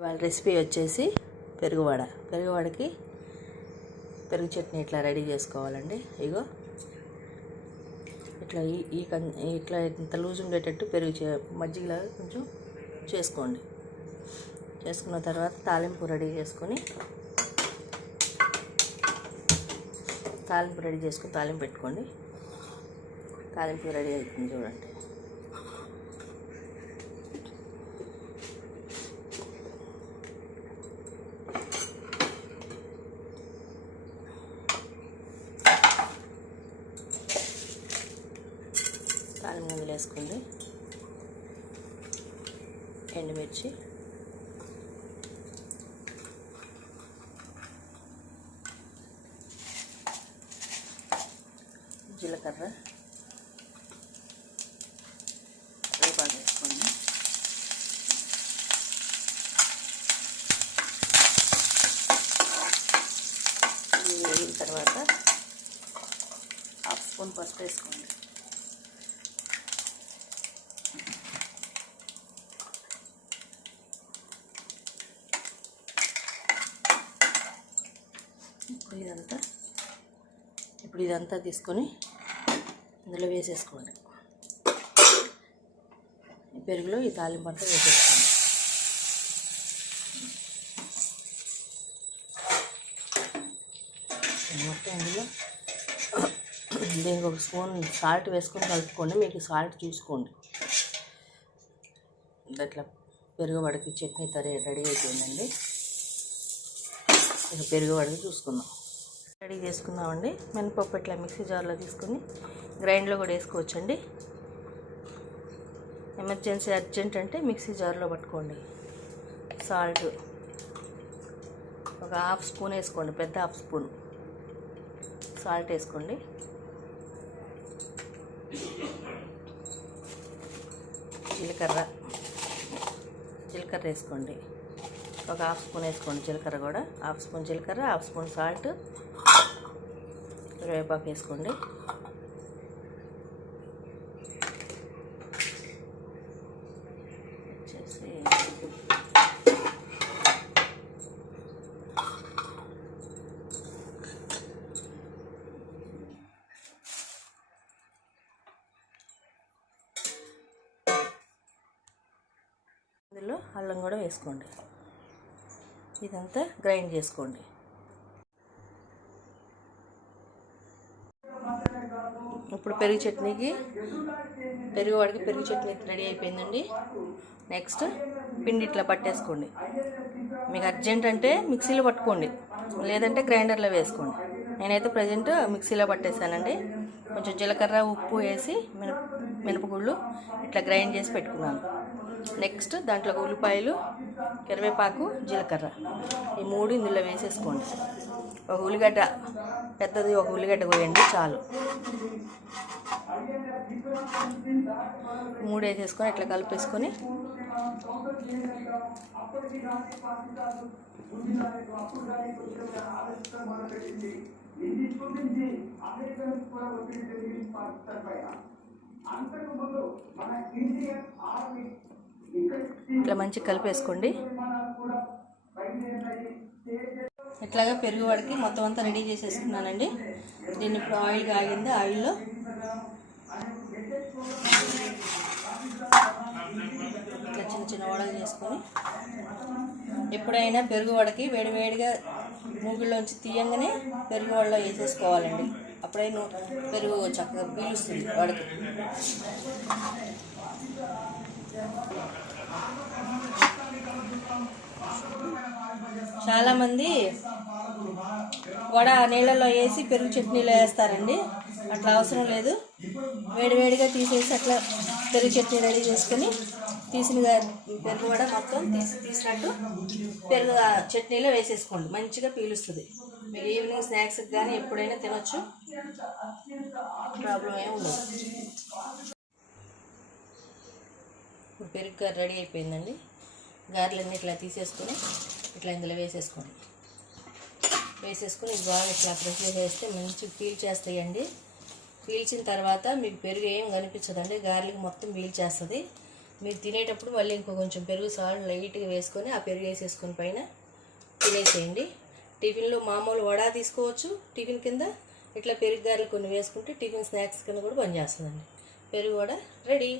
వాళ్ళ రెసిపీ వచ్చేసి పెరుగువడకి పెరుగు చట్నీ ఇట్లా రెడీ చేసుకోవాలండి. ఇగో ఇట్లా ఇట్లా ఇంత లూజ్ ఉండేటట్టు మజ్జిగలా కొంచెం చేసుకోండి. చేసుకున్న తర్వాత తాలింపు రెడీ చేసుకొని తాలింపు పెట్టుకోండి. తాలింపు రెడీ అవుతుంది చూడండి. తాలింపు గింజలు వేసుకోండి. ఎండుమిర్చి, జీలకర్ర, వేపాకు వేసుకోండి. ఇది వేగిన తర్వాత 1/2 స్పూన్ పసుపు వేసుకోండి. ఇప్పుడు ఇదంతా తీసుకొని ఇందులో వేసేసుకోండి. ఈ పెరుగులో ఈ తాలింపు అంతా వేసేసుకోండి. మొత్తం ఇందులో దీనికి 1 స్పూన్ సాల్ట్ వేసుకొని కలుపుకోండి. మీకు సాల్ట్ చూసుకోండి. ఇట్లా పెరుగువడకి చట్నీ రెడీ అయిపోయిందండి. ఇక పెరుగువడకి చూసుకుందాం. రెడీ చేసుకుందామండి. మినపప్పు ఇట్లా మిక్సీ జార్లో తీసుకుని గ్రైండ్లో కూడా వేసుకోవచ్చండి. ఎమర్జెన్సీ అర్జెంట్ అంటే మిక్సీ జార్లో పట్టుకోండి. సాల్ట్ ఒక 1/2 స్పూన్ వేసుకోండి. పెద్ద 1/2 స్పూన్ సాల్ట్ వేసుకోండి. జీలకర్ర వేసుకోండి. ఒక 1/2 స్పూన్ వేసుకోండి. జీలకర్ర కూడా 1/2 స్పూన్ జీలకర్ర, 1/2 స్పూన్ సాల్ట్, వేపాకు వేసుకోండి. వచ్చేసి ఇందులో అల్లం కూడా వేసుకోండి. ఇదంతా గ్రైండ్ చేసుకోండి. ఇప్పుడు పెరుగువాడికి పెరుగు చట్నీ రెడీ అయిపోయిందండి. నెక్స్ట్ పిండి ఇట్లా పట్టేసుకోండి. మీకు అర్జెంట్ అంటే మిక్సీలో పట్టుకోండి, లేదంటే గ్రైండర్లో వేసుకోండి. నేనైతే ప్రజెంట్ మిక్సీలో పట్టేసానండి. కొంచెం జీలకర్ర, ఉప్పు వేసి మినపగుళ్ళు ఇట్లా గ్రైండ్ చేసి పెట్టుకున్నాను. నెక్స్ట్ దాంట్లో ఉల్లిపాయలు, కరివేపాకు, జీలకర్ర ఈ 3 ఇందులో వేసేసుకోండి. ఒక ఉల్లిగడ్డ పెద్దది, ఒక ఉల్లిగడ్డ కోయండి చాలు. 3 వేసేసుకొని ఇట్లా కలిపేసుకొని ఇట్లా మంచిగా కలిపేసుకోండి. ఇట్లాగా పెరుగువాడికి మొత్తం అంతా రెడీ చేసేసుకున్నానండి. దీన్ని ఇప్పుడు ఆయిల్ కాగింది. ఆయిల్లో ఇట్లా చిన్న వడలు చేసుకొని ఎప్పుడైనా పెరుగువడకి వేడివేడిగా మూగిల్లోంచి తీయంగానే పెరుగువడలో వేసేసుకోవాలండి. అప్పుడే పెరుగు చక్కగా పీలుస్తుంది వడకి. చాలామంది వడ నీళ్ళలో వేసి పెరుగు చట్నీలో వేస్తారండి. అట్లా అవసరం లేదు. వేడివేడిగా తీసేసి అట్లా పెరుగు చట్నీ రెడీ చేసుకొని తీసిన పెరుగు వడ మొత్తం తీసినట్టు పెరుగు చట్నీలో వేసేసుకోండి. మంచిగా పీలుస్తుంది. మీరు ఈవినింగ్ స్నాక్స్కి కానీ ఎప్పుడైనా తినొచ్చు, ప్రాబ్లం ఏమి ఉండదు. ఇప్పుడు పెరుగు రెడీ అయిపోయిందండి. గారెలన్నీ ఇట్లా తీసేసుకొని ఇట్లా ఇందులో వేసేసుకొని బాగా ఇట్లా ప్రెస్ చేసేస్తే మంచిగా పీల్చేస్తాయండి. పీల్చిన తర్వాత మీకు పెరుగు ఏం కనిపించదండి. గారెలకి మొత్తం పీల్చేస్తుంది. మీరు తినేటప్పుడు మళ్ళీ ఇంకో కొంచెం పెరుగు సాల్ట్ లైట్గా వేసుకొని ఆ పెరుగు వేసేసుకొని పైన తినేసేయండి. టిఫిన్లో మామూలు వడ తీసుకోవచ్చు టిఫిన్ కింద, ఇట్లా పెరుగు గారెలు కొన్ని వేసుకుంటే టిఫిన్ స్నాక్స్ కింద కూడా పనిచేస్తుందండి. పెరుగు వడ రెడీ.